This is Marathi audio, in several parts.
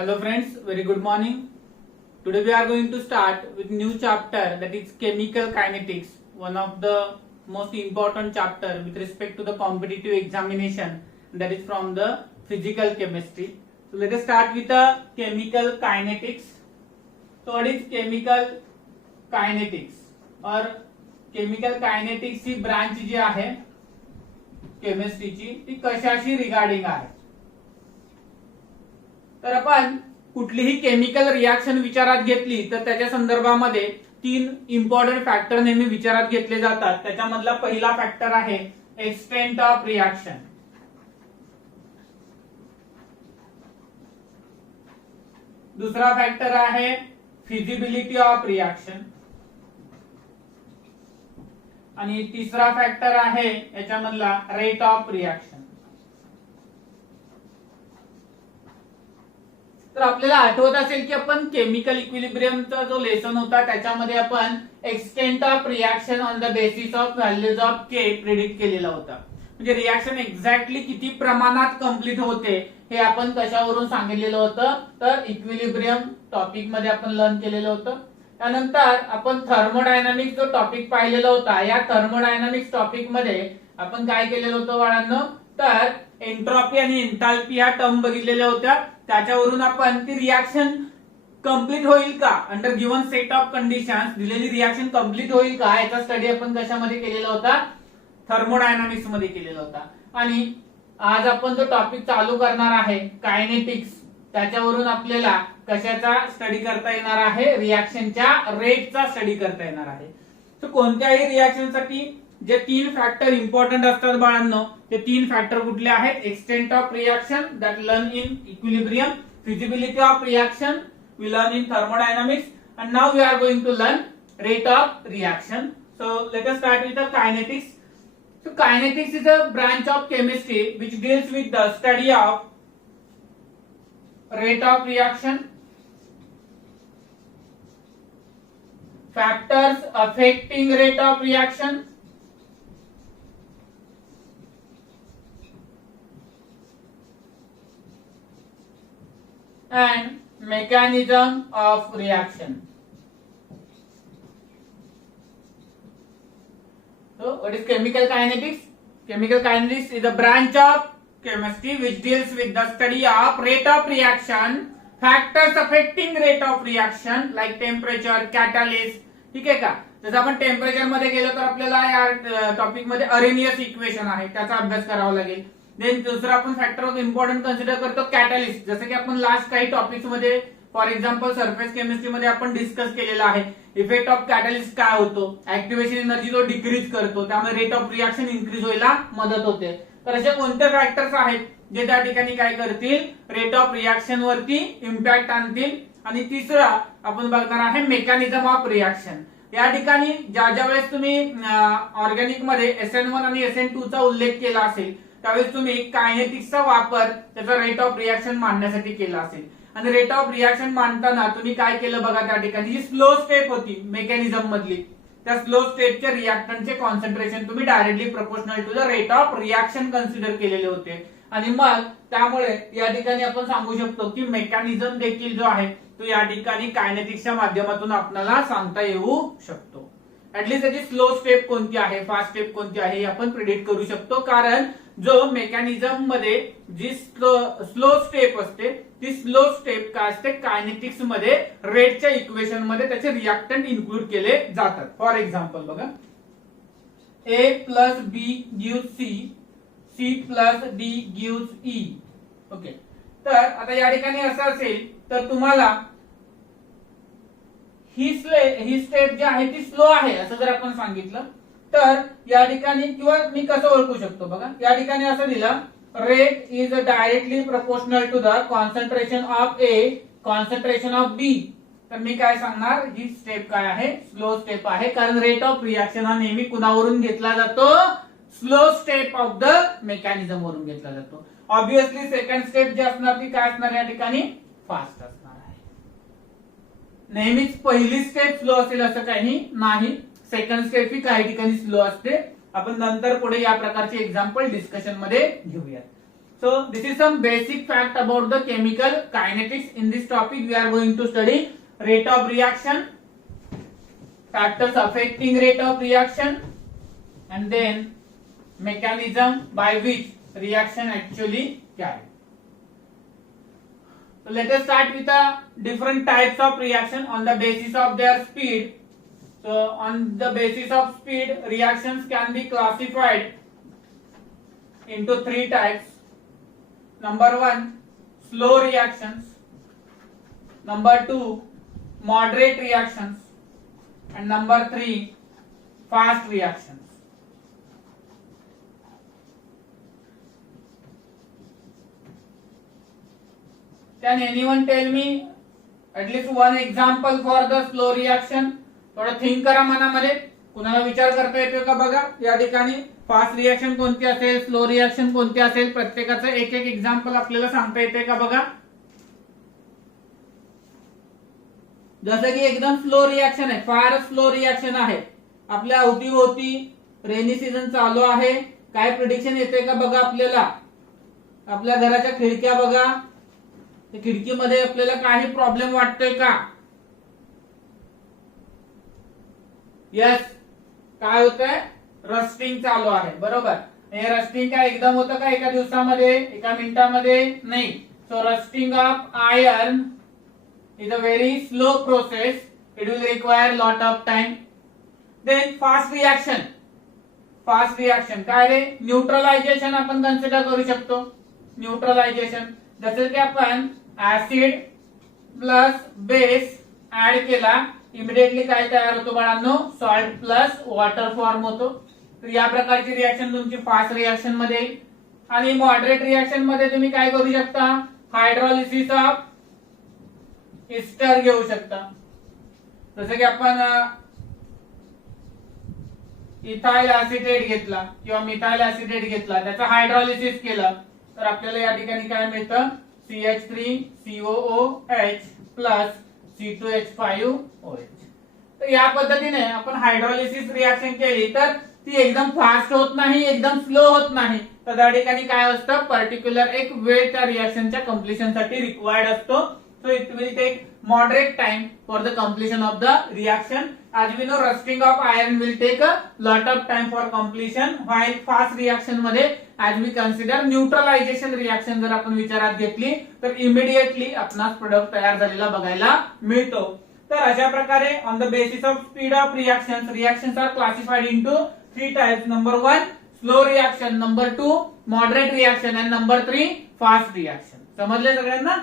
Hello friends, very good morning. Today we are going to start with new chapter, that is chemical kinetics, one of the most important chapter with respect to the competitive examination, that is from the physical chemistry. So let us start with the chemical kinetics. So what is chemical kinetics or chemical kinetics ही ब्रांच जी आहे केमिस्ट्रीची ती कशाशी रिगार्डिंग आहे. तर आपण कुठलीही केमिकल रिएक्शन विचारात घेतली तर त्याच्या संदर्भामध्ये तीन इम्पॉर्टंट फॅक्टर नेहमी विचारात घेतले जातात. त्याच्यामधला पहिला फॅक्टर आहे एक्सटेंट ऑफ रिएक्शन. दुसरा फॅक्टर आहे फिजिबिलिटी ऑफ रिएक्शन आणि तिसरा फॅक्टर आहे याच्यामधला रेट ऑफ रिएक्शन. तर आपल्याला आठवत असेल की आपण केमिकल इक्विलिब्रियमचा जो लेसन होता त्याच्यामध्ये आपण extent of reaction on the basis of values of K predict केलेला होता. म्हणजे रिएक्शन एक्झॅक्टली किती प्रमाणात कंप्लीट होते हे आपण कशावरून सांगितलेलं होतं, तर इक्विलिब्रियम टॉपिक मध्ये आपण लर्न केलेलं होतं. त्यानंतर आपण थर्मोडायनामिक्स जो टॉपिक पाहिलेला होता, या थर्मोडायनामिक्स टॉपिक मध्ये आपण काय केलेलं होतं बाळांनो, तर एंट्रॉपी आणि एन्थाल्पी या टर्म बघितलेल्या होत्या. त्याच्यावरून आपण ती रिएक्शन कंप्लीट होईल का, under given set of conditions दिलेली रिएक्शन कंप्लीट होईल का, याचा स्टडी आपण कशामध्ये केलेला होता, थर्मोडायनामिक्स मध्ये केलेला होता. आणि आज आपण जो टॉपिक चालू करणार आहे कायनेटिक्स, त्याच्यावरून आपल्याला कशाचा स्टडी करता येणार आहे, रिएक्शनच्या रेटचा स्टडी करता येणार आहे. तर कोणत्याही रिएक्शनसाठी जे तीन फॅक्टर इम्पॉर्टंट असतात बाळांनो, ते तीन फॅक्टर कुठले आहेत, extent of reaction that learn in equilibrium, feasibility of reaction we learn in thermodynamics, and now we are going to learn rate of reaction. So let us start with the kinetics. So kinetics is a branch of chemistry which deals with the study of rate of reaction, factors affecting rate of reaction, and mechanism of reaction. So what is chemical kinetics? Chemical kinetics is a branch of chemistry which deals with the study of rate of reaction, factors affecting rate of reaction like temperature, catalyst. ठीक आहे का. जसं आपण टेम्परेचर मध्ये गेलो तर आपल्याला या टॉपिक मध्ये अरेनियस इक्वेशन आहे त्याचा अभ्यास करावा लागेल. देन दुसरा आपण फॅक्टर ऑफ इम्पॉर्टंट कन्सिडर करतो कॅटलिस्ट. जसं की आपण लास्ट काही टॉपिक्स मध्ये फॉर एक्झाम्पल सरफेस केमिस्ट्री मध्ये आपण डिस्कस केलेला आहे, इफेक्ट ऑफ कॅटलिस्ट काय होतो, ऍक्टिव्हेशन एनर्जी जो डिक्रीज करतो त्यामुळे रेट ऑफ रिएक्शन इन्क्रीज व्हायला मदत होते. तर असे कोणते फॅक्टर्स आहेत जे त्या ठिकाणी काय करतील, रेट ऑफ रिएक्शन वरती इम्पॅक्ट आणतील. आणि तिसरा आपण बघणार आहे मेकॅनिझम ऑफ रिएक्शन. या ठिकाणी ज्या वेळेस तुम्ही ऑर्गॅनिक मध्ये SN1 आणि SN2 चा उल्लेख केला असेल त्यावेळेस तुम्ही कायनेटिक्सचा वापर त्याचा रेट ऑफ रिएक्शन मांडण्यासाठी केला असेल. आणि रेट ऑफ रिएक्शन मांडताना तुम्ही काय केलं बघा, त्या ठिकाणी जी स्लो स्टेप होती मेकॅनिझम मधली, त्या स्लो स्टेपच्या रिएक्टंटचे कॉन्सन्ट्रेशन तुम्ही directly proportional to the rate of reaction consider केलेले होते. आणि मग त्यामुळे या ठिकाणी आपण सांगू शकतो की मेकॅनिझम देखील जो आहे तो या ठिकाणी कायनेटिक्सच्या माध्यमातून आपल्याला सांगता येऊ शकतो. ऍटलीस्ट त्याची स्लो स्टेप कोणती आहे, फास्ट स्टेप कोणती आहे हे आपण प्रिडिक्ट करू शकतो. कारण जो मेकॅनिझम मध्ये जी स्लो स्टेप असते ती स्लो स्टेप काय असते, कायनेटिक्स मध्ये रेटच्या इक्वेशन मध्ये त्याचे रिएक्टंट इन्क्लूड केले जातात. फॉर एक्झाम्पल बघा, A plus B gives C, C plus D gives E. Okay, तर आता या ठिकाणी असं असेल तर तुम्हाला ही स्टेप जी आहे ती स्लो आहे असं जर आपण सांगितलं तर या ठिकाणी, किंवा मी कसं ओळखू शकतो बघा, या ठिकाणी असं दिलं, rate is directly proportional to the concentration of A, concentration of B. तर मी काय सांगणार, ही स्टेप काय आहे, स्लो स्टेप आहे. कारण रेट ऑफ रिएक्शन हा नेहमी कुणावरून घेतला जातो, slow step of the mechanism वरून घेतला जातो. ऑब्विसली सेकंड स्टेप जी असणार ती काय असणार, या ठिकाणी फास्ट असणार आहे. नेहमीच पहिली स्टेप स्लो असेल असं काही नाही, सेकंड स्टेप ही काही ठिकाणी स्लो असते. आपण नंतर पुढे या प्रकारचे एक्झाम्पल डिस्कशन मध्ये घेऊयात. So this is some basic fact about the chemical kinetics. In this topic we are going to study rate of reaction, factors affecting rate of reaction, and then mechanism by which reaction actually carried. So let us start with the different types of reaction on the basis of their speed. So on the basis of speed, reactions can be classified into three types. Number 1, slow reactions. Number 2, moderate reactions. And number 3, fast reactions. Can anyone tell me at least one example for the slow reaction? थोडं थिंक करा मनामध्ये. कुणाला विचार करता येतो का बघा या ठिकाणी. फास्ट रिएक्शन कोणती असेल, स्लो रिएक्शन कोणती असेल, प्रत्येकाचं एक एक एक्झाम्पल आपल्याला सांगता येते का बघा. जसं की एकदम स्लो रिएक्शन आहे, फार स्लो रिएक्शन आहे. आपल्या अवतीभोवती रेनी सीझन चालू आहे. काय प्रिडिक्शन येते का बघा आपल्याला. आपल्या घराच्या खिडक्या बघा, खिडकीमध्ये आपल्याला काही प्रॉब्लेम वाटतोय का. यस, काय होतंय, रस्टिंग चालू आहे. बरोबर. हे रस्टिंग काय एकदम होतं का एका दिवसामध्ये, एका मिनिटामध्ये नाही. So rusting of iron is a very slow process. It will require lot of time. Then fast reaction. Fast reaction काय रे, न्यूट्रलायझेशन आपण कन्सिडर करू शकतो. न्यूट्रलायझेशन जसं की आपण ऍसिड प्लस बेस ऍड केला, इमिडिएटली काय तयार होतो बाळांनो, सॉल्ट प्लस वॉटर फॉर्म होतो. तर या प्रकारची रिएक्शन तुमची फास्ट रिएक्शन मध्ये येईल. आणि मॉडरेट रिएक्शन मध्ये तुम्ही काय करू शकता, हायड्रोलिसिस ऑफ इस्टर घेऊ शकता. जसं की आपण इथाइल ऍसिटेट घेतला किंवा मिथाइल ऍसिटेट घेतला, त्याचं हायड्रोलिसिस केलं तर आपल्याला या ठिकाणी काय मिळतं, CH3COOH प्लस C2H5OH. तर या पद्धतीने आपण हायड्रोलिसिस रिएक्शन केली तर ती एकदम फास्ट होत नाही, एकदम स्लो होत नाही. तर त्या ठिकाणी काय असतं, पर्टिक्युलर एक वेळ त्या रिएक्शनच्या कम्प्लिशन साठी रिक्वायर्ड असतो. So it will take moderate time for the completion of the reaction. As we know, rusting of iron will take a lot of time for completion. While fast reaction मध्ये as we consider neutralization reaction जर आपण विचारात घेतली तर immediately आपणास प्रोडक्ट तयार झालेला बघायला मिळतो. तर अशा प्रकारे on the basis of speed of reactions, reactions are classified into three types. Number 1, slow reaction. Number 2, moderate reaction. And number 3, fast reaction. समजले सगळ्यांना.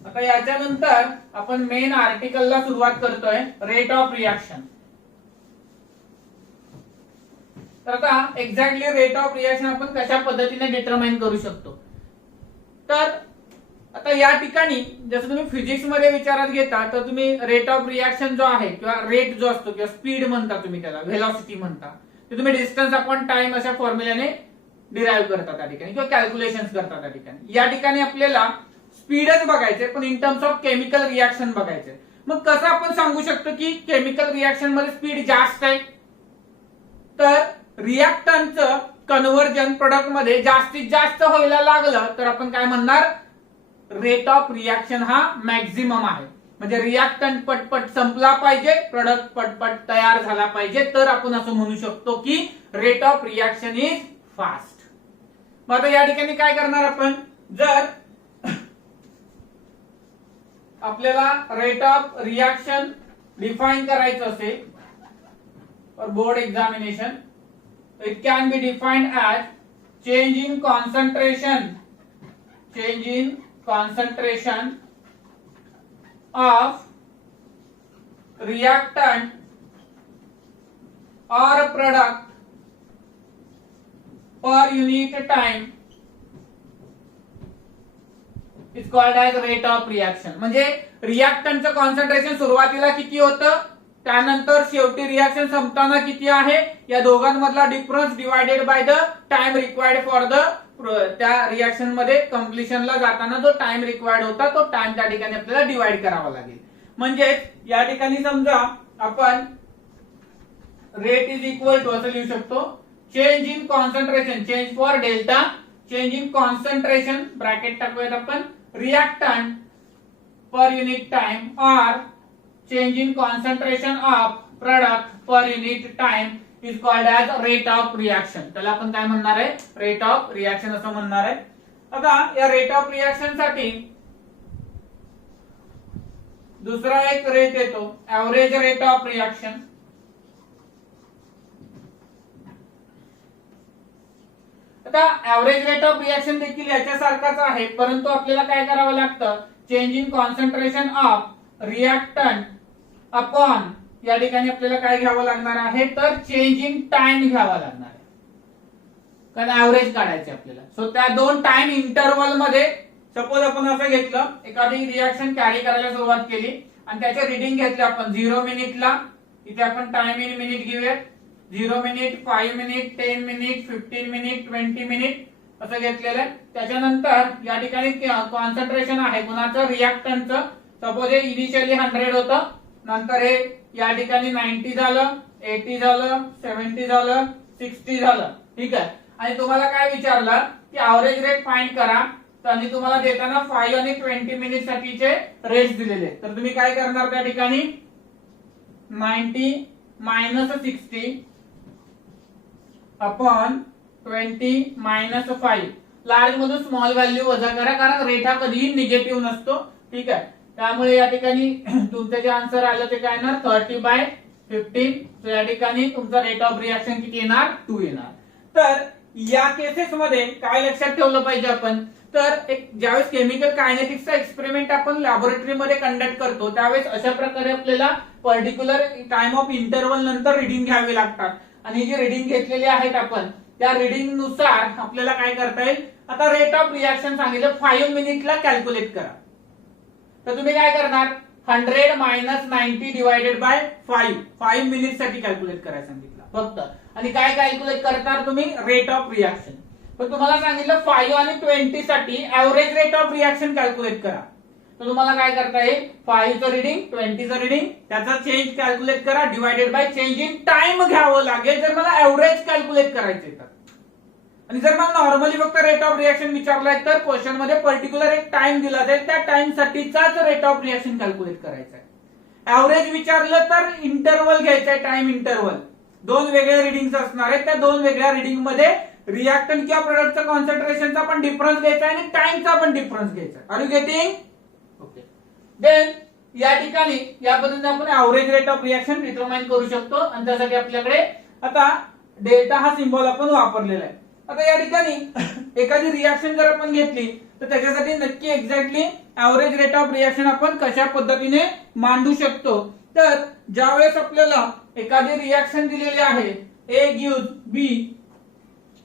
आता याच्यानंतर आपण मेन आर्टिकलला सुरुवात करतोय, रेट ऑफ रिएक्शन. तर आता एक्झॅक्टली रेट ऑफ रिएक्शन आपण कशा पद्धतीने डिटरमाइन करू शकतो. तर आता या ठिकाणी जसं तुम्ही फिजिक्स मध्ये विचारात घेता तर तुम्ही रेट ऑफ रिएक्शन जो आहे किंवा रेट जो असतो किंवा स्पीड म्हणता तुम्ही त्याला, व्हेलॉसिटी म्हणता, ते तुम्ही डिस्टन्स अपॉन टाइम अशा फॉर्म्युल्याने डिराईव्ह करता त्या ठिकाणी किंवा कॅल्क्युलेशन करता त्या ठिकाणी. या ठिकाणी आपल्याला स्पीडच बघायचे पण in terms of chemical reaction बघायचे. मग कसं आपण सांगू शकतो की केमिकल रिएक्शन मध्ये स्पीड जास्त आहे. तर रिएक्टंटचं कन्व्हर्जन प्रोडक्ट मध्ये जास्तीत जास्त व्हायला लागलं तर आपण काय म्हणणार, रेट ऑफ रिएक्शन हा मॅक्झिमम आहे. म्हणजे रिएक्टंट पटपट संपला पाहिजे, प्रोडक्ट पटपट तयार झाला पाहिजे, तर आपण असं म्हणू शकतो की rate of reaction is fast. मग आता या ठिकाणी काय करणार आपण, जर आपल्याला रेट ऑफ रिएक्शन डिफाइन करायचं असेल for board examination, it can be defined as change in concentration of reactant और product per unit time is called as rate of reaction. म्हणजे रिएक्टंटचं कॉन्सन्ट्रेशन सुरुवातीला किती होतं, त्यानंतर शेवटी रिएक्शन संपताना किती आहे, या दोघांमधला difference divided by the time required for the, त्या रिएक्शन मध्ये कम्प्लिशनला जाताना जो टाइम रिक्वायर्ड होता तो टाइम त्या ठिकाणी आपल्याला डिवाइड करावा लागेल. म्हणजे या ठिकाणी समजा आपण रेट इज इक्वल टू असं लिहू शकतो, change in concentration, change for delta change in concentration bracket टाकूयात आपण रिएक्टंट पर युनिट टाइम और change in concentration of product per unit time is called as rate of reaction. त्याला आपण काय म्हणणार आहे? रेट ऑफ रिएक्शन असं म्हणणार आहे. आता या रेट ऑफ रिएक्शन साठी दुसरा एक रेट येतो एव्हरेज रेट ऑफ रिएक्शन. आता एव्हरेज रेट ऑफ रिएक्शन देखील याच्यासारखाच आहे, परंतु आपल्याला काय करावं लागतं? Change in concentration of reactant upon या ठिकाणी आपल्याला काय घ्यावं लागणार आहे? तर चेंज इन टाइम घ्यावा लागणार आहे, कारण एव्हरेज काढायचे आपल्याला. सो त्या दोन टाइम इंटरवल मध्ये सपोज आपण असं घेतलं, एखादी रिएक्शन कॅरी करायला सुरुवात केली आणि त्याचे रिडिंग घेतले आपण 0 मिनिटला. इथे आपण टाइम इन मिनिट घेऊयात. 0 minute, 5 minute, 10 minute, 15 minute, 20 minute असं घेतलेलं आहे. त्याच्यानंतर या ठिकाणी कॉन्सन्ट्रेशन आहे कुणाचं? रिएक्टंटचं. सपोज हे इनिशियली 100 होतं, नंतर हे या ठिकाणी 90 झालं, 80 झालं, 70 झालं, 60 झालं. ठीक आहे. आणि तुम्हाला काय विचारलं की एव्हरेज रेट फाइंड करा, आणि तुम्हाला देताना 5 आणि 20 मिनिट साठीचे रेट्स दिलेले. तर तुम्ही काय करणार त्या ठिकाणी? 90 मायनस 60 अपॉन 20 मायनस 5. लार्ज मधून स्मॉल व्हॅल्यू वजा करा, कारण रेट हा कधीही निगेटिव्ह नसतो. ठीक आहे. त्यामुळे या ठिकाणी तुमचं जे आन्सर आलं ते काय येणार? 30/15. सो या ठिकाणी तुमचा रेट ऑफ रिएक्शन किती येणार? 2 येणार. तर या केसेस मध्ये काय लक्षात ठेवलं पाहिजे आपण? तर एक ज्यावेळेस केमिकल कायनेटिक्सचा एक्सपेरिमेंट आपण लॅबोरेटरीमध्ये कंडक्ट करतो, त्यावेळेस अशा प्रकारे आपल्याला पर्टिक्युलर टाइम ऑफ इंटरवल नंतर रिडिंग घ्यावी लागतात. आणि जी रिडिंग घेतलेली आहेत आपण त्या रिडिंग नुसार आपल्याला काय करता येईल? आता रेट ऑफ रिएक्शन सांगितलं 5 मिनिटला कॅल्क्युलेट करा. तर तुम्ही काय करणार? 100 मायनस 90 डिवायडेड बाय 5 मिनिट साठी कॅल्क्युलेट करायला सांगितलं फक्त. आणि काय कॅल्क्युलेट करणार तुम्ही? Rate of reaction. पण तुम्हाला सांगितलं 5 आणि 20 साठी average rate of reaction calculate करा. तर तुम्हाला काय करता येईल? 5 चं रिडिंग, 20 चं रिडिंग, त्याचा चेंज कॅल्क्युलेट करा divided by change in time घ्यावं लागेल जर मला एव्हरेज कॅल्क्युलेट करायचे तर. आणि जर मला नॉर्मली फक्त रेट ऑफ रिएक्शन विचारलाय तर क्वेश्चन मध्ये पर्टिक्युलर एक टाइम दिला जाईल, त्या टाइम साठीचाच रेट ऑफ रिएक्शन कॅल्क्युलेट करायचा आहे. एव्हरेज विचारलं तर इंटरवल घ्यायचा आहे, टाइम इंटरवल. दोन वेगळे रिडिंग्स असणार आहेत, त्या दोन वेगळ्या रिडिंग मध्ये रिएक्टंट किंवा प्रोडक्टचा कॉन्सन्ट्रेशनचा पण डिफरन्स घ्यायचा आणि टाइमचा पण डिफरन्स घ्यायचा. Are you getting? Okay. Then या ठिकाणी या पद्धतीने आपण average rate of reaction determine करू शकतो. आणि त्यासाठी आपल्याकडे आता डेल्टा हा सिम्बॉल आपण वापरलेला आहे. आता या ठिकाणी एखादी रिएक्शन जर आपण घेतली तर त्याच्यासाठी नक्की exactly average rate of reaction आपण कशा पद्धतीने मांडू शकतो? तर ज्यावेळेस आपल्याला एखादी रिएक्शन दिलेली आहे A गिव्स B,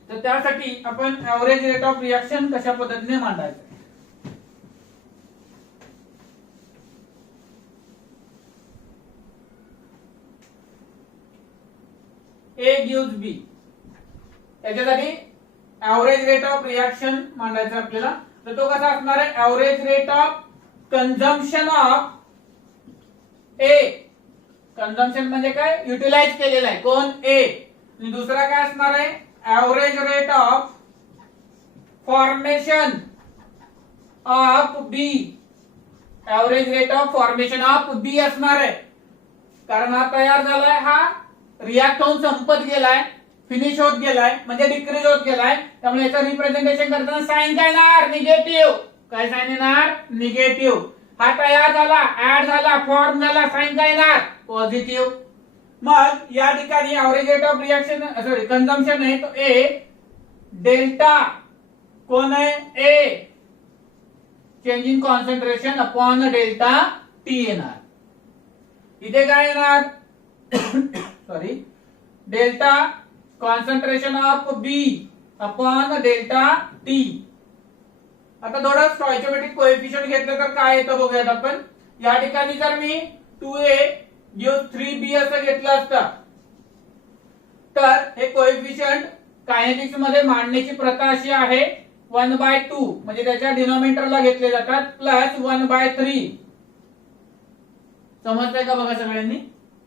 तर त्यासाठी आपण एव्हरेज रेट ऑफ रिएक्शन कशा पद्धतीने मांडायचं? A गिव्स B, त्याच्यासाठी एव्हरेज रेट ऑफ रिएक्शन मांडायचं आपल्याला. तर तो कसा असणार आहे? Average rate of consumption of A. Consumption म्हणजे काय? युटिलाइज केलेला आहे कोण? A. आणि दुसरा काय असणार आहे? Average rate of formation of B. Average rate of formation of B असणार आहे, कारण हा तयार झालाय, हा रिॲक्ट होऊन संपत गेलाय, फिनिश होत गेलाय, म्हणजे डिक्रीज होत गेलाय. त्यामुळे याचं रिप्रेझेंटेशन करताना साइन काय येणार? निगेटिव्ह. काय साइन येणार? निगेटिव्ह. हा तयार झाला, ऍड झाला, फॉर्म झाला, साइन काय येणार? पॉझिटिव्ह. मग या ठिकाणी average rate of reaction sorry consumption आहे तो A. डेल्टा कोण आहे? A. Change in concentration upon delta T येणार. इथे काय येणार? Sorry, delta concentration of B upon delta T. आता थोडं स्टॉइचियोमेट्रिक कोएफिशिएंट घेतलं तर काय येतं बघूयात आपण. या ठिकाणी जर मी 2A गिव्स 3B असं घेतलं असतं तर हे कोएफिशिएंट कायनेटिक्स मध्ये मांडण्याची प्रथा अशी आहे 1/2, म्हणजे त्याच्या डिनॉमिनेटरला घेतले जातात, प्लस 1/3. समजतंय का बघा सगळ्यांनी?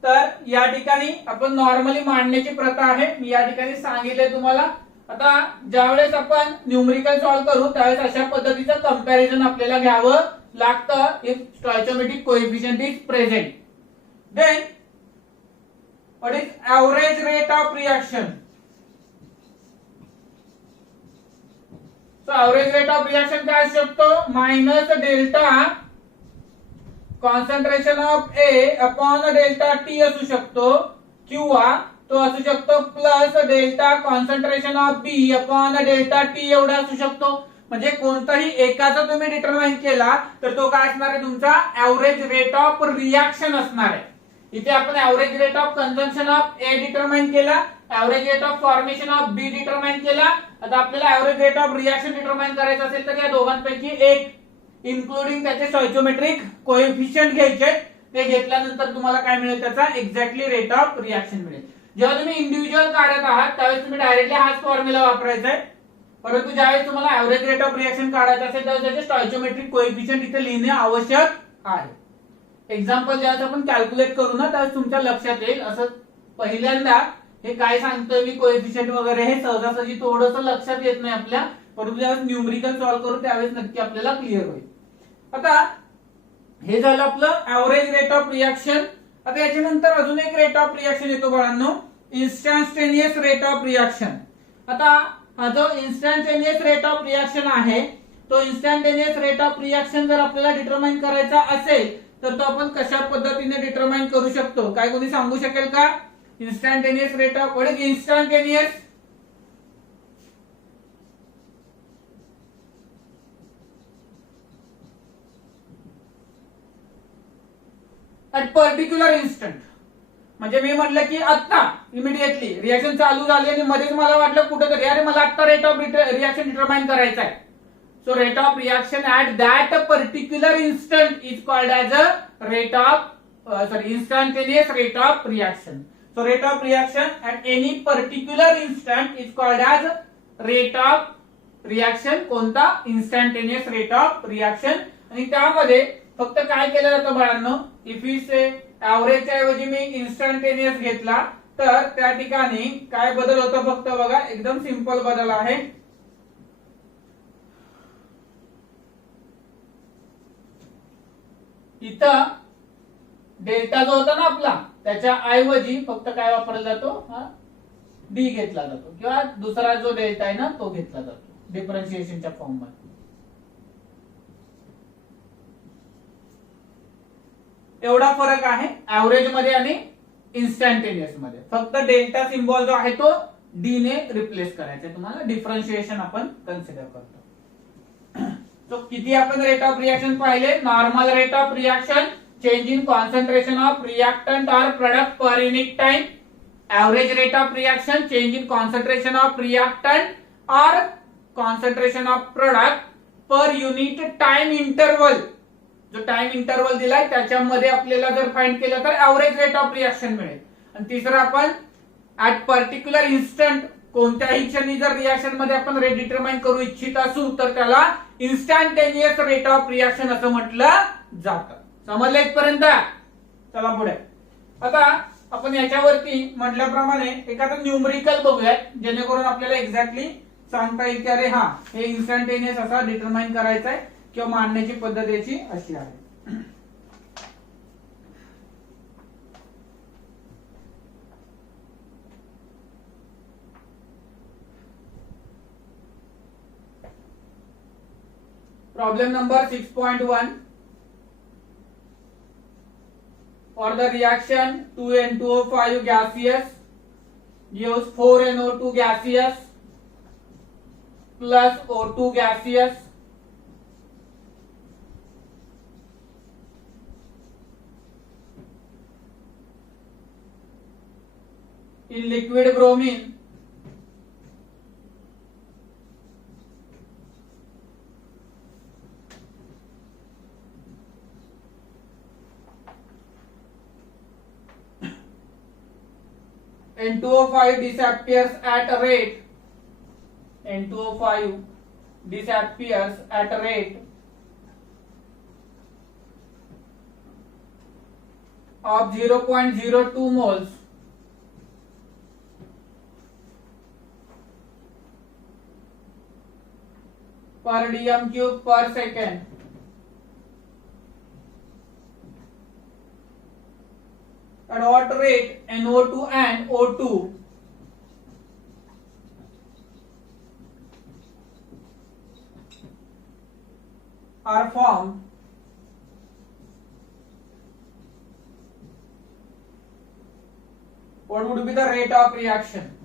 तर या ठिकाणी आपण नॉर्मली मांडण्याची प्रथा आहे. मी या ठिकाणी सांगितले तुम्हाला. आता ज्यावेळेस आपण न्यूमरिकल सॉल्व्ह करू त्यावेळेस अशा पद्धतीचं कंपॅरिझन आपल्याला घ्यावं लागतं if stoichiometric coefficient is present. Then what is average rate of reaction. So average rate of reaction काय असू शकतो, minus delta concentration of A upon delta T असू शकतो, किंवा तो असू शकतो plus delta concentration of B upon delta T एवढा असू शकतो. म्हणजे कोणताही एकाचा तुम्ही डिटरमाइन केला तर तो काय असणार आहे, तुमचा ऍव्हरेज रेट ऑफ रिएक्शन असणार आहे. इथे आपण average rate of consumption of A determine केला, average rate of formation of B determine केला. आता आपल्याला average rate of reaction determine करायचं असेल तर या दोघांपैकी एक इन्क्लुडिंग त्याचे स्टॉइचोमेट्रिक कोएफिशियंट घ्यायचे. ते घेतल्यानंतर तुम्हाला काय मिळेल, त्याचा एक्झॅक्टली रेट ऑफ रिएक्शन मिळेल. जेव्हा तुम्ही इंडिव्हिज्युअल काढत आहात त्यावेळेस तुम्ही डायरेक्टली हाच फॉर्म्युला वापरायचा आहे. परंतु ज्यावेळेस तुम्हाला ऍव्हरेज रेट ऑफ रिएक्शन काढायचं असेल त्यावेळेस त्याचे स्टॉइचोमेट्रिक कोएफिशियंट इथे लिहिणे आवश्यक आहे. एक्झाम्पल ज्यावेळेस आपण कॅल्क्युलेट करू ना त्यावेळेस तुमच्या लक्षात येईल. असं पहिल्यांदा हे काय सांगतोय मी कोएफिशियंट वगैरे हे सहजासहजी थोडंसं लक्षात येत नाही आपल्या, परंतु ज्यावेळेस न्यूमरिकल सॉल्व्ह करू त्यावेळेस नक्की आपल्याला क्लिअर होईल. आता हे झालं आपलं ऍव्हरेज रेट ऑफ रिएक्शन. आता याच्यानंतर अजून एक रेट ऑफ रिएक्शन येतो बाळांनो, इन्स्टंटेनियस रेट ऑफ रिएक्शन. आता हा जो इन्स्टंटेनियस रेट ऑफ रिएक्शन आहे तो इन्स्टंटेनियस रेट ऑफ रिएक्शन जर आपल्याला डिटरमाइन करायचा असेल तर तो आपण कशा पद्धतीने डिटरमाइन करू शकतो, काय कोणी सांगू शकेल का? Instantaneous rate of, what is instantaneous? At particular instant. म्हणजे मी म्हटलं की आता इमिडिएटली रिएक्शन चालू झाली आणि मध्येच मला वाटलं कुठेतरी अरे मला आता रेट ऑफ रिएक्शन डिटरमाइन करायचा आहे. So rate of reaction at that particular instant is called as a rate of instantaneous rate of reaction. So rate of reaction at any particular instant is called as rate of reaction. कोणता? Instantaneous rate of reaction. आणि त्यामध्ये फक्त काय केलं जातं बाळांनो, इफ यू से ऍव्हरेजच्या ऐवजी मी इन्स्टंटेनियस घेतला तर त्या ठिकाणी काय बदल होतो फक्त बघा, एकदम सिंपल बदल आहे. इथं डेल्टा जो होता ना आपला त्याच्या ऐवजी फक्त काय वापरला जातो, हा डी घेतला जातो किंवा दुसरा जो डेल्टा आहे ना तो घेतला जातो डिफरन्शिएशनच्या फॉर्म मध्ये. एवढा फरक आहे ऍव्हरेज मध्ये आणि इन्स्टंटेनियस मध्ये. फक्त डेल्टा सिम्बॉल जो आहे तो डी ने रिप्लेस करायचा आहे तुम्हाला. डिफरन्शिएशन आपण कन्सिडर करतो. तो किती आपण रेट ऑफ रिएक्शन पाहिले, normal rate of reaction, change in concentration of reactant और product per unit time, average rate of reaction, change in concentration of reactant और concentration of product per unit time interval. जो टाइम इंटरवल दिलाय त्याच्यामध्ये आपल्याला जर फाइंड केलं तर एवरेज रेट ऑफ रिएक्शन मिळेल. आणि तिसरं आपण ऍट पर्टिक्युलर इन्स्टंट कोणत्याही क्षणी जर रिएक्शन मध्ये आपण रेट डिटरमाइन करू इच्छित असू तर त्याला इन्स्टंटेनियस रेट ऑफ रिएक्शन असं म्हटलं जातं. समजलं इथपर्यंत? चला पुढे. आता आपण याच्यावरती म्हटल्याप्रमाणे एखादं न्यूमरिकल बघूयात जेणेकरून आपल्याला एक्झॅक्टली सांगता येईल की अरे हा हे इन्स्टंटेनियस असा डिटरमाइन करायचा आहे किंवा मांडण्याची पद्धत याची अशी आहे. Problem number 6.1. For the reaction 2N2O5 gaseous gives 4NO2 gaseous plus O2 gaseous in liquid bromine N2O5 disappears at a rate N2O5 disappears at a rate of 0.02 moles per dm cube per second. At what rate NO2 and O2 are formed, what would be the rate of reaction?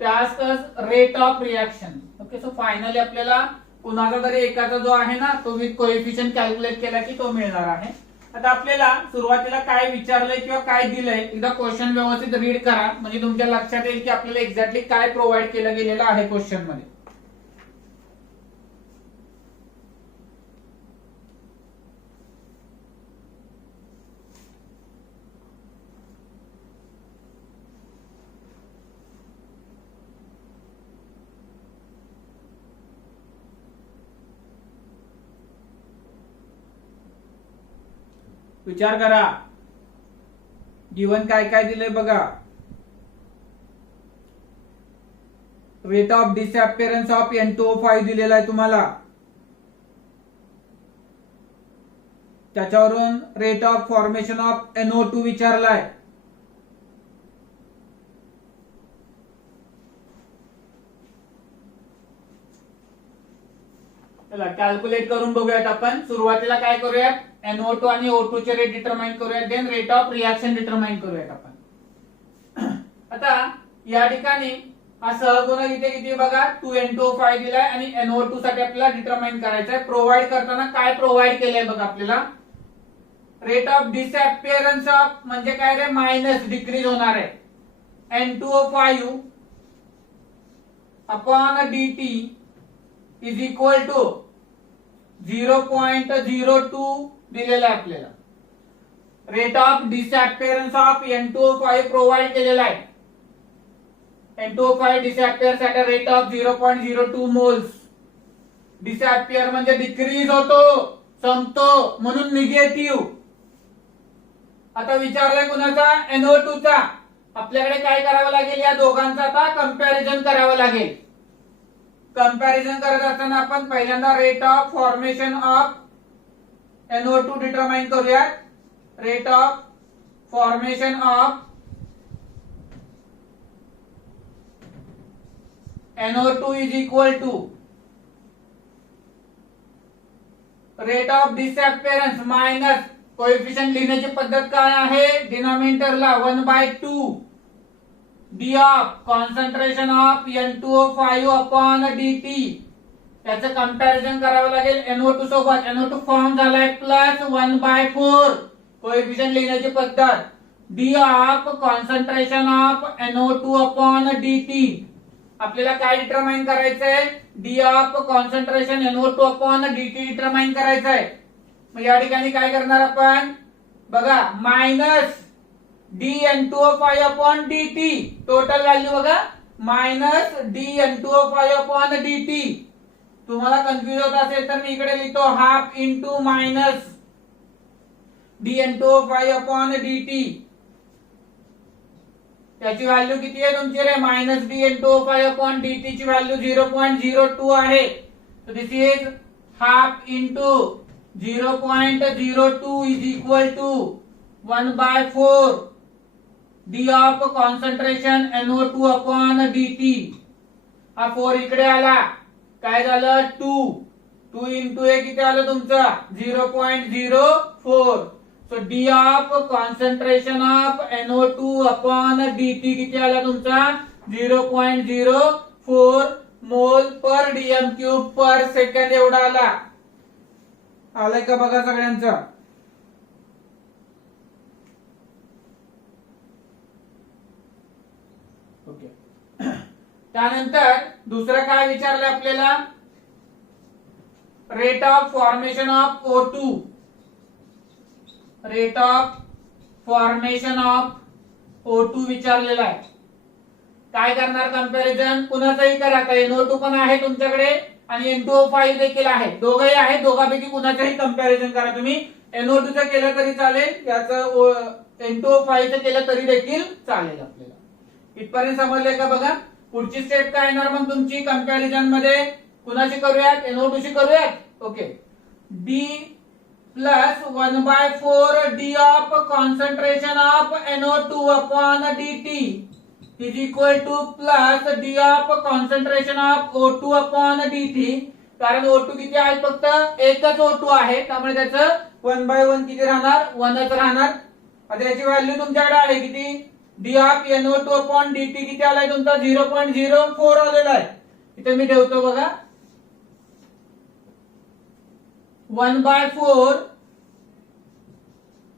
They ask us rate of reaction. Okay, so finally आपल्याला कुणाचा तरी एकाचा जो आहे ना तो विथ कोएफिशियंट कॅल्क्युलेट केला की तो मिळणार आहे. आता आपल्याला सुरुवातीला काय विचारलंय किंवा काय दिलंय एकदा क्वेश्चन व्यवस्थित रीड करा म्हणजे तुमच्या लक्षात येईल की आपल्याला एक्झॅक्टली काय प्रोव्हाइड केलं गेलेलं आहे क्वेश्चन मध्ये. विचार करा गिवन काय काय दिलंय बघा. Rate of disappearance of N2O5 दिलेला आहे तुम्हाला. त्याच्यावरून rate of formation of NO2 विचारलाय. चला कॅल्क्युलेट करून बघूयात आपण. सुरुवातीला काय करूयात NO2 आणि O2 चे रेट डिटरमाइन करूयात, then rate of reaction determine करूयात आपण. आता या ठिकाणी हा सहगुणक इथे किती बघा 2N2O5 दिलाय आणि NO2 साठी आपल्याला डिटरमाइन करायचं आहे. प्रोव्हाइड करताना काय प्रोव्हाइड केलंय बघा आपल्याला. रेट ऑफ डिसअपिअरन्स ऑफ म्हणजे काय रे मायनस डिक्रीज होणार आहे N2O5 upon dt is equal to 0.02 दिलेला आहे आपल्याला. Rate of disappearance of N2O5 provide केलेला आहे. N2O5 disappears at a rate of 0.02 moles. Disappear म्हणजे डिक्रीज होतो, संपतो म्हणून निगेटिव्ह. आता विचारलंय कुणाचा NO2 चा. आपल्याकडे काय करावं लागेल या दोघांचा आता कंपॅरिझन करावं लागेल. कंपॅरिझन करत असताना आपण पहिल्यांदा rate of formation of NO2 determine करूयात. Rate of formation of NO2 is equal to rate of disappearance minus coefficient लिहिण्याची पद्धत काय आहे डिनॉमिनेटरला 1/2 d of concentration of N2O5 upon dt. त्याचं कंपॅरिझन करावं लागेल NO2 सोबत. NO2 फॉर्म झालाय प्लस 1/4 कोएफिशियंट लिहिण्याची पद्धत d of concentration of NO2 upon dt. आपल्याला काय डिटरमाइन करायचंय d of concentration NO2 upon dt determine करायचंय. मग या ठिकाणी काय करणार आपण बघा minus dN2O5 upon dt. Total value बघा मायनस dN2O5 अपॉन dt. तुम्हाला कन्फ्युज होत असेल तर मी इकडे लिहितो half into minus dN2O5 upon dt. त्याची व्हॅल्यू किती आहे तुमची रे मायनस dN2O5 अपॉन dt ची व्हॅल्यू 0.02 आहे. So this is half into 0.02 is equal to 1/4 d of concentration NO2 upon dt. हा 4 इकडे आला काय झालं 2 इंटू हे किती आलं तुमचं 0.04. So d of concentration of NO2 upon dt किती आला तुमचा 0.04 मोल पर dm क्यूब पर सेकंड एवढा आला. आलाय का बघा सगळ्यांचा. ओके. त्यानंतर दुसरं काय विचारलं आपल्याला rate of formation of O2. Rate of formation of O2 विचारलेला आहे. काय करणार कंपॅरिझन कुणाचंही करा. आता NO2 पण आहे तुमच्याकडे आणि N2O5 देखील आहे, दोघंही आहे, दोघांपैकी कुणाचंही कंपॅरिझन करा तुम्ही. NO2 चं केलं तरी चालेल, याचं N2O5 चं केलं तरी देखील चालेल आपल्याला. इथपर्यंत समजलंय का बघा. पुढची स्टेप काय येणार मग तुमची कंपॅरिझन मध्ये, कुणाशी करूयात, NO2 शी करूयात. Okay, D plus 1/4 D of concentration of NO2 upon dt is equal two plus D of concentration of O2 upon dt. कारण O2 किती आहे, फक्त एकच O2 आहे, त्यामुळे त्याचं 1/1 किती राहणार, 1च राहणार. आता याची व्हॅल्यू तुमच्याकडे आहे किती, D of NO2 upon dt किती आलाय तुमचा, 0.04 आलेला आहे. इथे मी ठेवतो बघा, 1/4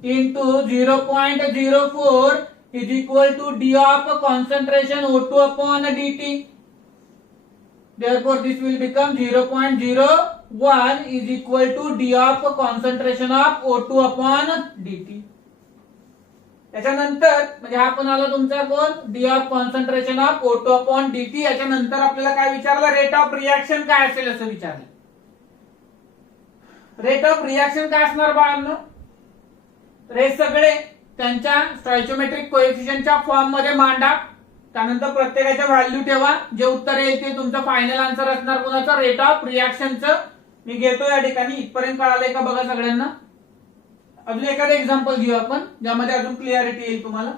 into 0.04 is equal to D of concentration O2 upon dt. Therefore, this will become 0.01 is equal to D of concentration of O2 upon dt. याच्यानंतर म्हणजे हा पण आला तुमचा कोण, D of concentration of O2 upon dt. याच्यानंतर आपल्याला काय विचारलं, रेट ऑफ रिएक्शन काय असेल असं विचारलं. रेट ऑफ रिएक्शन काय असणार बाळांनो, हे सगळे त्यांच्या स्टॉइचियोमेट्रिक कोएफिशियंटच्या फॉर्म मध्ये मांडा. त्यानंतर प्रत्येकाच्या व्हॅल्यू ठेवा, जे उत्तर येईल ते तुमचं फायनल आन्सर असणार कुणाचं, रेट ऑफ रिएक्शनचं. मी घेतो या ठिकाणी. इथपर्यंत कळालंय का बघा सगळ्यांना. अजून एखादं एक्झाम्पल घेऊ आपण, ज्यामध्ये अजून क्लिअरिटी येईल तुम्हाला.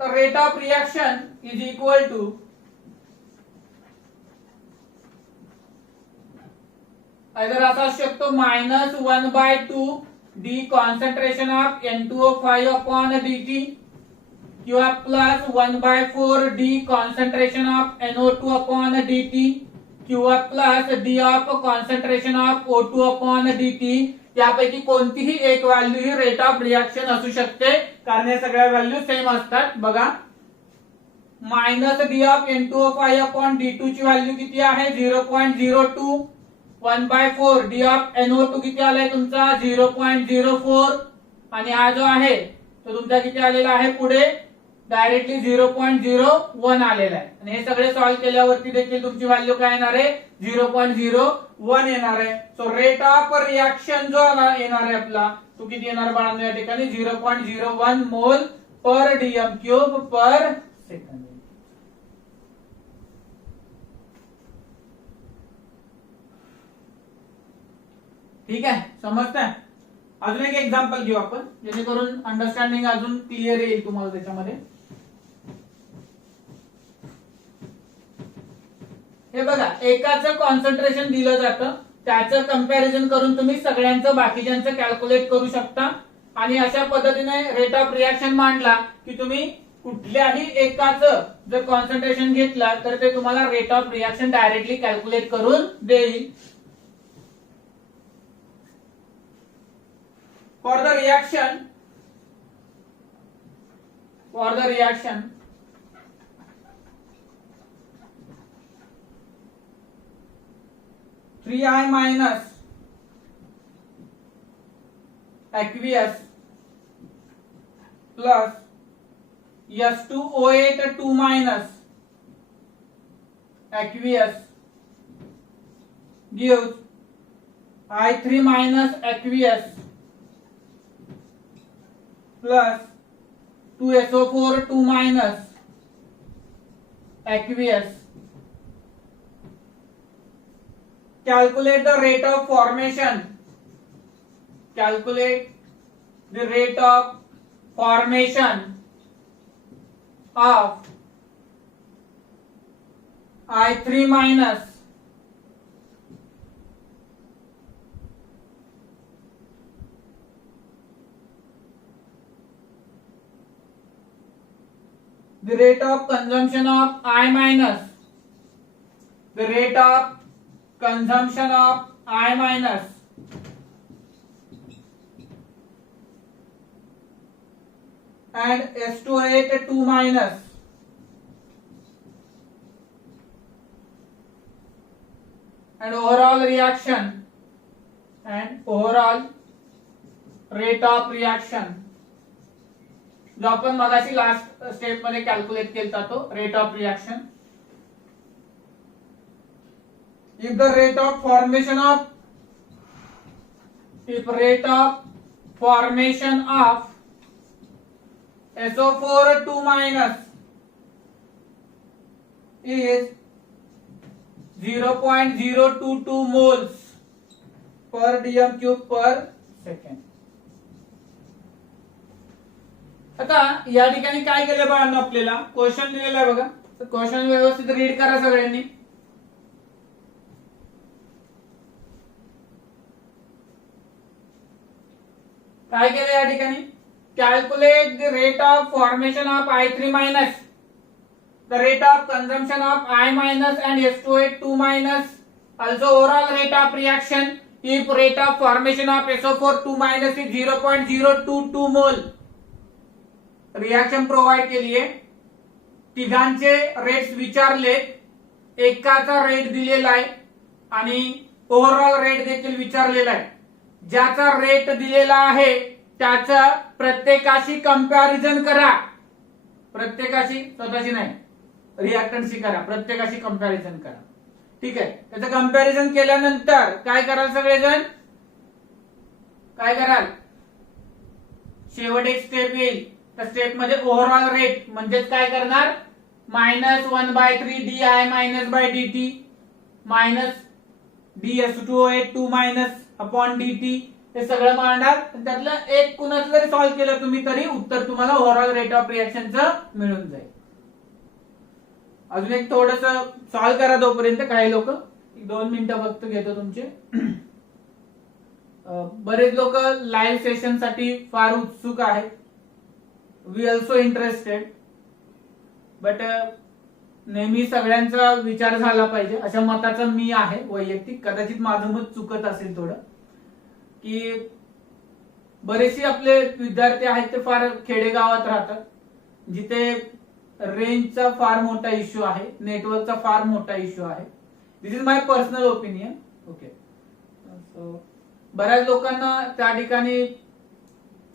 तर rate of reaction is equal to either असा असू शकतो -1/2 D concentration of N2O5 upon dt किंवा +1/4 D concentration of NO2 upon dt किंवा +D of concentration of O2 upon dt. यापैकी कोणतीही एक व्हॅल्यू ही रेट ऑफ रिएक्शन असू शकते, कारण या सगळ्या व्हॅल्यू सेम असतात. बघा, -D of N2O5 upon D2 ची व्हॅल्यू किती आहे, 0.02. 1/4 D ऑफ NO2 किती आलाय तुमचा, 0.04. आणि हा जो आहे तो तुमचा किती आलेला आहे, पुढे डायरेक्टली 0.01 आलेला आहे. आणि हे सगळे सॉल्व्ह केल्यावरती देखील तुमची व्हॅल्यू काय येणार आहे, 0.01 येणार आहे. सो रेट ऑफ रिएक्शन जो येणार आहे आपला, तो किती येणार बाळांनो या ठिकाणी, 0.01 मोल पर DM क्यूब पर सेकंड. ठीक आहे, समजतंय. अजून एक एक्झाम्पल घेऊ आपण, जेणेकरून अंडरस्टँडिंग अजून क्लिअर येईल तुम्हाला त्याच्यामध्ये. हे बघा, एकाचं कॉन्सन्ट्रेशन दिलं जातं, त्याचं कंपॅरिझन करून तुम्ही सगळ्यांचं बाकीच्यांचं कॅल्क्युलेट करू शकता. आणि अशा पद्धतीने रेट ऑफ रिएक्शन मांडला की तुम्ही कुठल्याही एकाचं जर कॉन्सन्ट्रेशन घेतला तर ते तुम्हाला rate of reaction directly calculate करून देईल. For the reaction 3I minus aqueous plus S2O8 2 minus aqueous gives I3 minus aqueous plus 2SO4 2 minus aqueous. Calculate the rate of formation. Calculate the rate of formation of I3 minus the rate of consumption of I minus, the rate of consumption of I minus and S2O8 2 minus and overall overall reaction and overall rate of reaction, जो आपण मगाशी लास्ट स्टेप मध्ये कॅल्क्युलेट केलता तो rate of reaction. If the rate of formation of SO4 2 minus is 0.022 moles per dm cube per second. आता या ठिकाणी काय केलं बाळांनो, आपल्याला क्वेश्चन दिलेला आहे बघा. तर क्वेश्चन व्यवस्थित रीड करा सगळ्यांनी. काय केलं या ठिकाणी, calculate the rate of formation of I3 minus the rate of consumption of I minus and S2H 2 minus, also overall rate of reaction if rate of formation of SO4 2 minus is 0.022 मोल. रिएक्शन प्रोव्हाइड केली आहे, तिघांचे रेट्स विचारले, एकाचा रेट दिलेला आहे आणि ओव्हरऑल रेट देखील विचारलेला आहे. ज्याचा रेट दिलेला आहे त्याचा प्रत्येकाशी कंपॅरिझन करा. प्रत्येकाशी, स्वतःशी नाही, रिएक्टंटशी करा. प्रत्येकाशी कंपॅरिझन करा. ठीक आहे. त्याचं कंपॅरिझन केल्यानंतर काय कराल सगळेजण, काय कराल, शेवट एक स्टेप येईल. त्या स्टेप मध्ये ओव्हरऑल रेट म्हणजेच काय करणार, -1/3 DI minus by DT minus DS2O8 2 minus upon DT हे सगळं मांडणार. त्यातलं एक कुणाचं जरी सॉल्व्ह केलं तुम्ही तरी उत्तर तुम्हाला ओव्हरऑल रेट ऑफ रिएक्शनचं मिळून जाईल. अजून एक थोडस सॉल्व्ह करा तोपर्यंत. काही लोक 2 मिनिटं फक्त घेतो तुमचे. बरेच लोक लाईव्ह सेशन साठी फार उत्सुक आहेत. वी ऑल्सो इंटरेस्टेड, बट नेहमी सगळ्यांचा विचार झाला पाहिजे अशा मताचा मी आहे वैयक्तिक. कदाचित माझं मत चुकत असेल थोडं, की बरेचसे आपले विद्यार्थी आहेत ते फार खेडेगावात राहतात, जिथे रेंजचा फार मोठा इश्यू आहे, नेटवर्कचा फार मोठा इश्यू आहे. This is my personal opinion. Okay. बऱ्याच लोकांना त्या ठिकाणी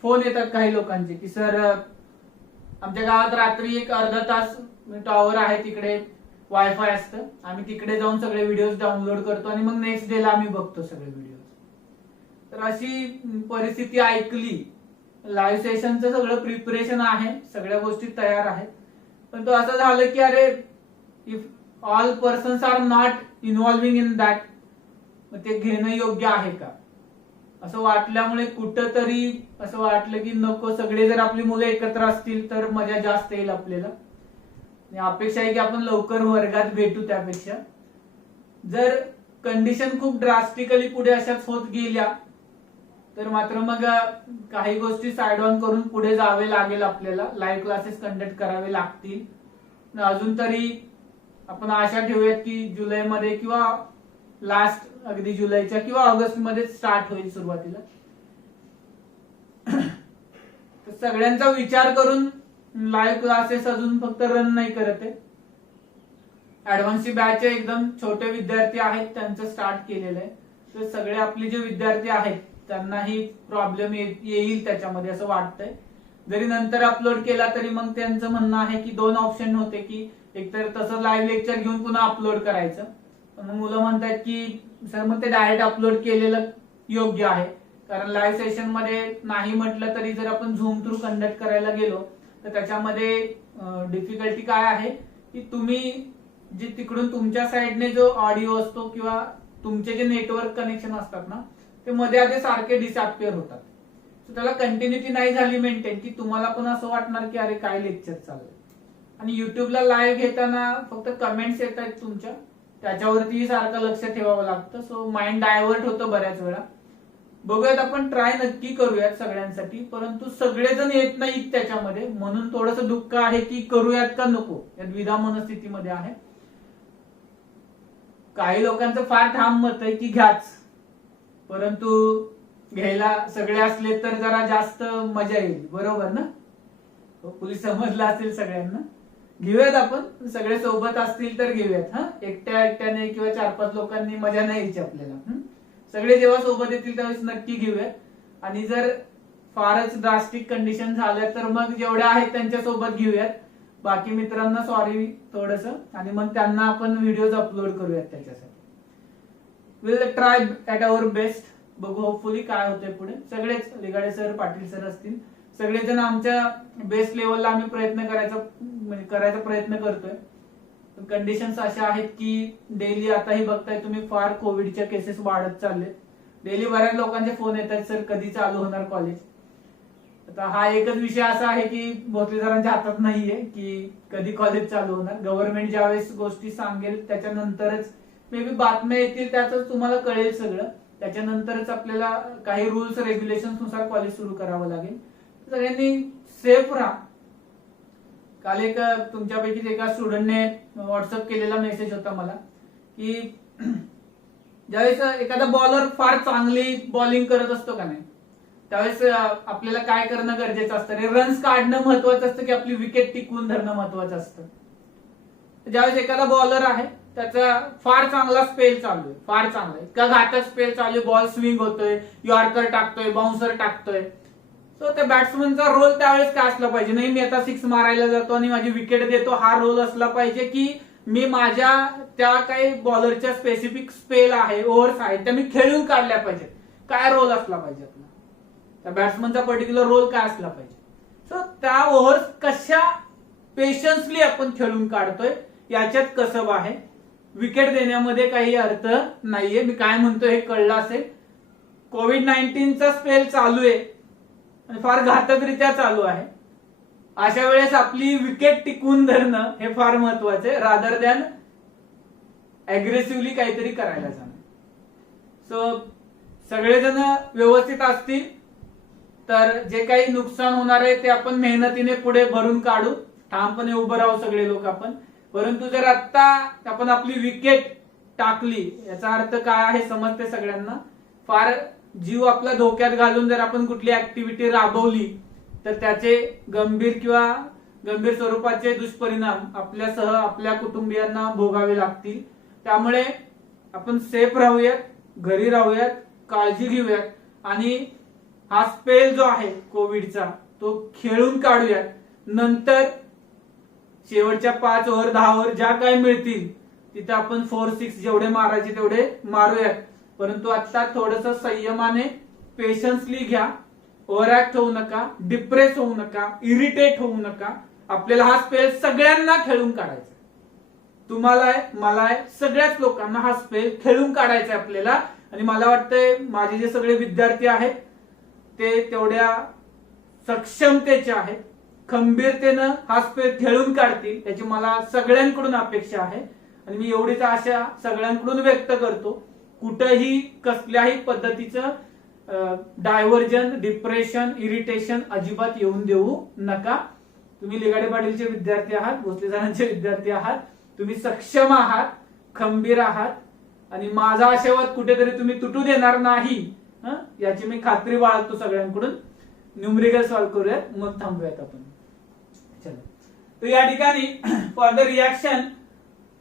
फोन येतात काही लोकांचे, की सर आमच्या गावात रात्री एक अर्धा तास टॉवर आहे, तिकडे वायफाय असतं, आम्ही तिकडे जाऊन सगळे व्हिडिओज डाउनलोड करतो आणि मग नेक्स्ट डे ला आम्ही बघतो सगळे व्हिडिओ. तर अशी परिस्थिती ऐकली. लाईव्ह सेशनचं सगळं प्रिपरेशन आहे, सगळ्या गोष्टी तयार आहेत, पण तो असं झालं की अरे if all persons are not involving in that, मग ते घेणं योग्य आहे का असं वाटल्यामुळे कुठंतरी असं वाटलं की नको, सगळे जर आपली मुलं एकत्र असतील तर मजा जास्त येईल आपल्याला. अपेक्षा आहे की आपण लवकर वर्गात भेटू. त्यापेक्षा जर कंडिशन खूप ड्रास्टिकली पुढे अशाच होत गेल्या तर मात्र मग काही गोष्टी साइड ऑन करून पुढे जावे लागेल आपल्याला. लाईव्ह क्लासेस कंडक्ट करावे लागतील. अजून तरी आपण आशा ठेवूयात की जुलैमध्ये किंवा लास्ट अगदी जुलैच्या किंवा ऑगस्ट मध्ये स्टार्ट होईल सुरुवातीला. सगळ्यांचा विचार करून लाईव्ह क्लासेस अजून फक्त रन नाही करत आहे. ऍडव्हान्सची बॅच एकदम छोटे विद्यार्थी आहेत त्यांचं स्टार्ट केलेलं आहे. तर सगळे आपले जे विद्यार्थी आहेत त्यांनाही प्रॉब्लेम येईल त्याच्यामध्ये असं वाटतंय. जरी नंतर अपलोड केला तरी मग त्यांचं म्हणणं आहे की 2 ऑप्शन होते, की एकतर तसं लाईव्ह लेक्चर घेऊन पुन्हा अपलोड करायचं, पण मुलं म्हणतात की सर मग ते डायरेक्ट अपलोड केलेलं योग्य आहे. कारण लाईव्ह सेशन मध्ये नाही म्हटलं तरी जर आपण झूम थ्रू कंडक्ट करायला गेलो तर त्याच्यामध्ये डिफिकल्टी काय आहे की तुम्ही जे तिकडून तुमच्या साईडने जो ऑडिओ असतो किंवा तुमचे जे नेटवर्क कनेक्शन असतात ना ते मध्ये आधी सारखे डिसअपियर होतात. त्याला कंटिन्युटी नाही झाली मेंटेन की तुम्हाला पण असं वाटणार की अरे काय लेक्चर चाललंय. आणि युट्यूबला लाईव्ह घेताना फक्त कमेंट्स येत आहेत तुमच्या, त्याच्यावरती सारखं लक्ष ठेवावं लागतं. सो माइंड डायव्हर्ट होतं बऱ्याच वेळा. बघूयात, आपण ट्राय नक्की करूयात सगळ्यांसाठी, परंतु सगळेजण येत नाहीत त्याच्यामध्ये, म्हणून थोडंसं दुःख आहे की करूयात का नको या द्विधा मनस्थितीमध्ये आहे. काही लोकांचं फार ठाम मत आहे की घ्याच, परंतु घ्यायला सगळे असले तर जरा जास्त मजा येईल. बरोबर ना? पोलीस समजला असेल सगळ्यांना. घेऊयात आपण, सगळे सोबत असतील तर घेऊयात. हा, एकट्याने किंवा 4-5 लोकांनी मजा नाही यायची आपल्याला. सगळे जेव्हा सोबत येतील त्यावेळेस नक्की घेऊयात. आणि जर फारच ड्रास्टिक कंडिशन झाल्या तर मग जेवढ्या आहेत त्यांच्या सोबत घेऊयात. बाकी मित्रांना सॉरी थोडस, आणि मग त्यांना आपण व्हिडिओज अपलोड करूयात त्याच्यासाठी. Will try at our best. बघू होपफुली काय होतंय पुढे. सगळेच लिगाडे सर, पाटील सर असतील, सगळेजण आमच्या बेस्ट लेवलला आम्ही करायचा प्रयत्न करतोय. कंडिशन्स अशा आहेत की डेली आताही बघताय तुम्ही फार कोविडच्या केसेस वाढत चालले. डेली बऱ्याच लोकांचे फोन येतात, सर कधी चालू होणार कॉलेज. आता हा एकच विषय असा आहे की भोसले सरांच्या हातात नाहीये की कधी कॉलेज चालू होणार. गव्हर्नमेंट ज्यावेळेस गोष्टी सांगेल त्याच्यानंतरच मे बी बातम्या येतील, त्यातच तुम्हाला कळेल सगळं. त्याच्यानंतरच आपल्याला काही रूल्स रेग्युलेशन नुसार कॉलेज सुरू करावं लागेल. सगळ्यांनी सेफ राहा. काल एक तुमच्यापैकी एका स्टुडंटने व्हॉट्सअप केलेला मेसेज होता मला की ज्यावेळेस एखादा बॉलर फार चांगली बॉलिंग करत असतो का नाही, त्यावेळेस आपल्याला काय करणं गरजेचं असतं, रन्स काढणं महत्वाचं असतं की आपली विकेट टिकवून धरणं महत्वाचं असतं. ज्यावेळेस एखादा बॉलर आहे त्याचा फार चांगला स्पेल चालू आहे, फार चांगला इतका घातक स्पेल चालू आहे, बॉल स्विंग होतोय, यॉर्कर टाकतोय, बाउन्सर टाकतोय, सो त्या बॅट्समनचा रोल त्यावेळेस काय असला पाहिजे, नाही मी आता 6 मारायला जातो आणि माझी विकेट देतो, हा रोल असला पाहिजे की मी माझ्या त्या काही बॉलरच्या स्पेसिफिक स्पेल आहे, ओव्हर्स आहेत, त्या मी खेळून काढल्या पाहिजेत. काय रोल असला पाहिजे आपला, त्या बॅट्समनचा पर्टिक्युलर रोल काय असला पाहिजे. सो त्या ओव्हर्स कशा पेशन्सली आपण खेळून काढतोय याच्यात कसब आहे. विकेट देण्यामध्ये काही अर्थ नाहीये. मी काय म्हणतोय हे कळलं असेल. कोविड-19चा स्पेल चालू आहे आणि फार घातकरित्या चालू आहे. अशा वेळेस आपली विकेट टिकवून धरणं हे फार महत्वाचं आहे, रादर दॅन अग्रेसिव्हली काहीतरी करायला जाणं. सो सगळेजण व्यवस्थित असतील तर जे काही नुकसान होणार आहे ते आपण मेहनतीने पुढे भरून काढू, ठामपणे उभं राहू सगळे लोक आपण. परंतु जर आता आपण आपली विकेट टाकली याचा अर्थ काय आहे समजते सगळ्यांना. फार जीव आपला धोक्यात घालून जर आपण कुठली ऍक्टिव्हिटी राबवली तर त्याचे गंभीर स्वरूपाचे दुष्परिणाम आपल्यासह आपल्या कुटुंबियांना भोगावे लागतील. त्यामुळे आपण सेफ राहूयात, घरी राहूयात, काळजी घेऊयात आणि हा स्पेल जो आहे कोविडचा तो खेळून काढूयात. नंतर शेवटच्या 5 ओव्हर 10 ओव्हर ज्या काही मिळतील तिथे आपण 4-6 जेवढे मारायचे तेवढे मारूयात. परंतु आता थोडस संयमाने पेशन्सली घ्या. ओव्हरऍक्ट होऊ नका, डिप्रेस होऊ नका, इरिटेट होऊ नका. आपल्याला हा स्पेल सगळ्यांना खेळून काढायचा. तुम्हाला आहे, मला आहे, सगळ्याच लोकांना हा स्पेल खेळून काढायचा आहे आपल्याला. आणि मला वाटतंय माझे जे सगळे विद्यार्थी आहेत ते तेवढ्या सक्षमतेचे आहेत, खंबीरतेनं हा स्पेल खेळून काढतील याची मला सगळ्यांकडून अपेक्षा आहे. आणि मी एवढीच आशा सगळ्यांकडून व्यक्त करतो. कुठेही कसल्याही पद्धतीचं डायव्हर्जन, डिप्रेशन, इरिटेशन अजिबात येऊन देऊ नका. तुम्ही लिगाडे पाटीलचे विद्यार्थी आहात, भोसले सरांचे विद्यार्थी आहात, तुम्ही सक्षम आहात, खंबीर आहात आणि माझा आशावाद कुठेतरी तुम्ही तुटू देणार नाही याची मी खात्री बाळगतो सगळ्यांकडून. न्यूमरिकल सॉल्व्ह करूयात मग थांबूयात आपण. चला, तर या ठिकाणी फॉर द रिॲक्शन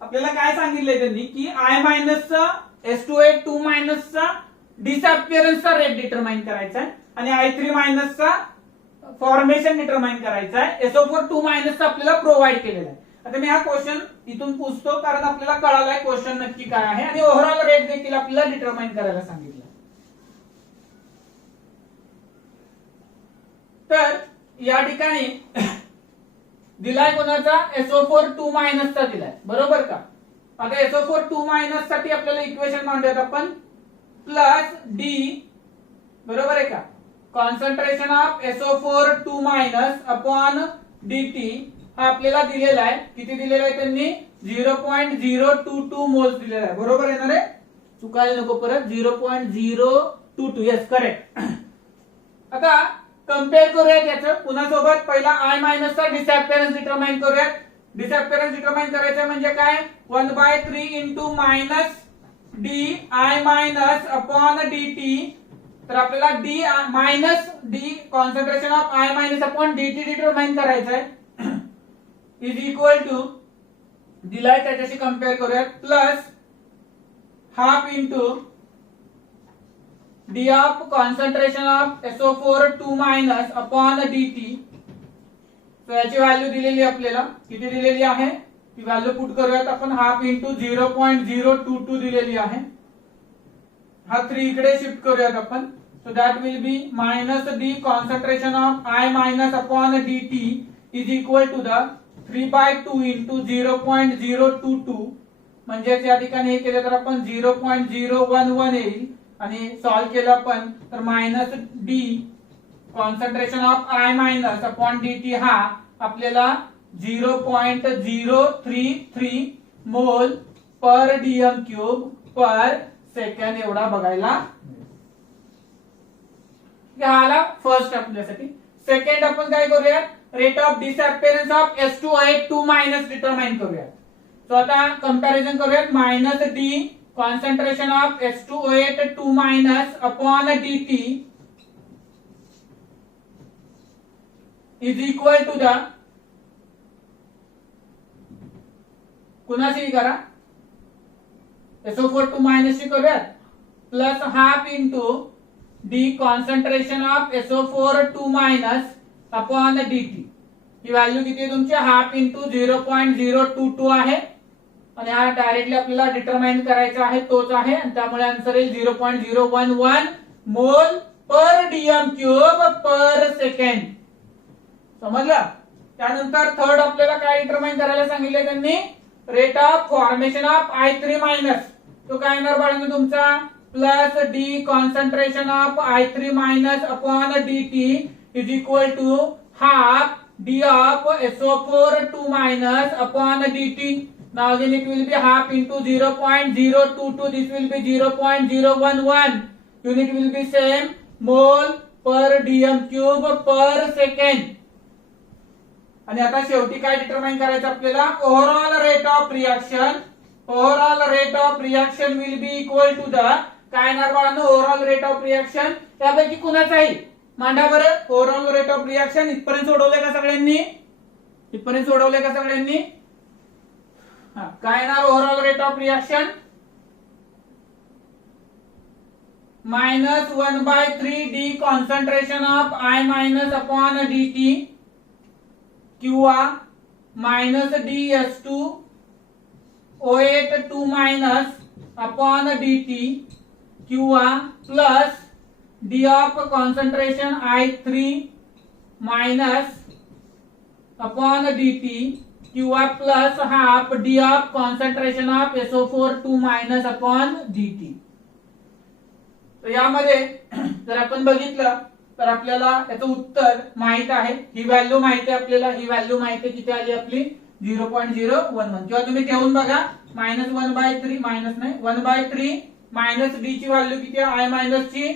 आपल्याला काय सांगितलंय त्यांनी की I- चा S2A 2- चा डिसअपिअरन्सचा रेट डिटरमाइन करायचा आहे आणि I3- चा फॉर्मेशन डिटरमाइन करायचा आहे. SO4 2- चा आपल्याला प्रोव्हाइड केलेला आहे. आता मी हा क्वेश्चन इथून पूछतो कारण आपल्याला कळालाय क्वेश्चन नक्की काय आहे आणि ओव्हरऑल रेट देखील आपल्याला डिटरमाइन करायला सांगितलं. तर या ठिकाणी दिलाय कोणाचा SO4 2- चा दिलाय, बरोबर का. आता SO4 2- साठी आपल्याला इक्वेशन मांडूयात आपण. प्लस डी, बरोबर आहे का, concentration of SO4 2- upon dt हा आपल्याला दिलेला आहे. किती दिलेला आहे त्यांनी, 0.022 मोल्स दिलेला आहे. बरोबर आहे ना रे, चुकायला नको परत. 0.022, येस करेक्ट. आता कम्पेअर करूयात याचं पुन्हा सोबत. पहिला I- चा डिसअपिअरन्स डिटरमाइन करूयात. डिसअपिअरन्स डिटरमाइन करायचं म्हणजे काय, 1/3 into minus D I- upon dt. तर आपल्याला D minus D concentration of I- upon dt determine करायचं आहे. इज इक्वल टू दिलाय त्याच्याशी कम्पेअर करूयात plus half into D of concentration of SO4 2 minus upon dt. So याची व्हॅल्यू दिलेली आपल्याला किती दिलेली आहे ती व्हॅल्यू पुट करूयात आपण हाफ इंटू 0.022 दिलेली आहे. हा 3 इकडे शिफ्ट करूयात आपण. So that will be minus D concentration of I minus upon dt is equal to the 3/2 into 0.022. म्हणजेच या ठिकाणी हे केलं तर आपण 0.011 येईल आणि सॉल्व्ह केलं आपण तर minus D concentration of I minus upon dt हा आपल्याला 0.033 मोल per DM cube per second एवढा बघायला. हा आला फर्स्ट आपल्यासाठी. सेकंड आपण काय करूयात rate of disappearance of S2O8 minus determine करूयात. सो आता कंपॅरिझन करूयात minus D concentration of S2O8 minus upon dt is equal to the कुणाशी करा SO4 मायनस ची करूयात plus half into d concentration of SO4 minus upon dt. ही व्हॅल्यू किती आहे तुमची हाफ इंटू 0.022 आहे आणि हा डायरेक्टली आपल्याला डिटरमाइन करायचा आहे तोच आहे आणि त्यामुळे आन्सर येईल 0.011 mole per DM cube per second. समजलं. त्यानंतर थर्ड आपल्याला काय डिटरमाइन करायला सांगितले त्यांनी rate of formation of I3 minus. तो काय येणार बाळांनो तुमचा plus D concentration of I3 minus upon dt is equal to half D of SO4 minus upon dt. Now then it will be half into 0.022. This will be 0.011. Unit will be same mole per dm cube per second. आणि आता शेवटी काय डिटरमाइन करायचं आपल्याला overall rate of reaction. Overall rate of reaction will be equal to the काय येणार बाळांनो ओव्हरऑल रेट ऑफ रिएक्शन त्यापैकी कुणाचा आहे मांडा बरं. ओव्हरऑल रेट ऑफ रिएक्शन इथपर्यंत सोडवले का सगळ्यांनी. इथपर्यंत सोडवले का सगळ्यांनी. काय येणार overall rate of reaction minus 1/3 D concentration of I minus upon dt किंवा minus DS2O8 minus upon dt किंवा plus D of concentration I3 minus upon dt किंवा plus half D of concentration of SO4 minus upon dt. तर यामध्ये जर आपण बघितलं तर आपल्याला याचं उत्तर माहित आहे. ही व्हॅल्यू माहिती आहे आपल्याला. ही व्हॅल्यू माहिती किती आली आपली 0.011 किंवा तुम्ही ठेवून बघा मायनस 1/3 मायनस नाही 1/3 मायनस डी ची व्हॅल्यू किती आहे I मायनस ची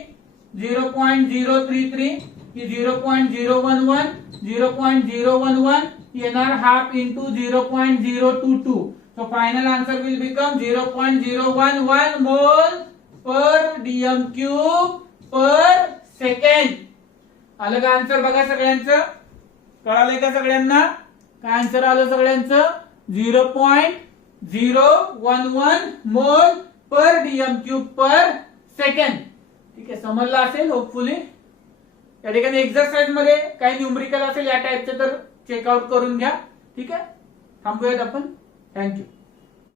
0.033 ही 0.011 येणार half into 0.022. So final answer will become 0.011 mole per DM cube per second. आलं का आन्सर बघा सगळ्यांचं. कळालंय का सगळ्यांना काय आन्सर आलं सगळ्यांचं 0.011 mole per DM cube per second. ठीक आहे समजलं असेल होपफुली. या ठिकाणी एक्सरसाइज मध्ये काही न्यूमरिकल असेल या टाइपचे तर चेकआउट करून घ्या. ठीक आहे थांबूयात आपण. थँक्यू.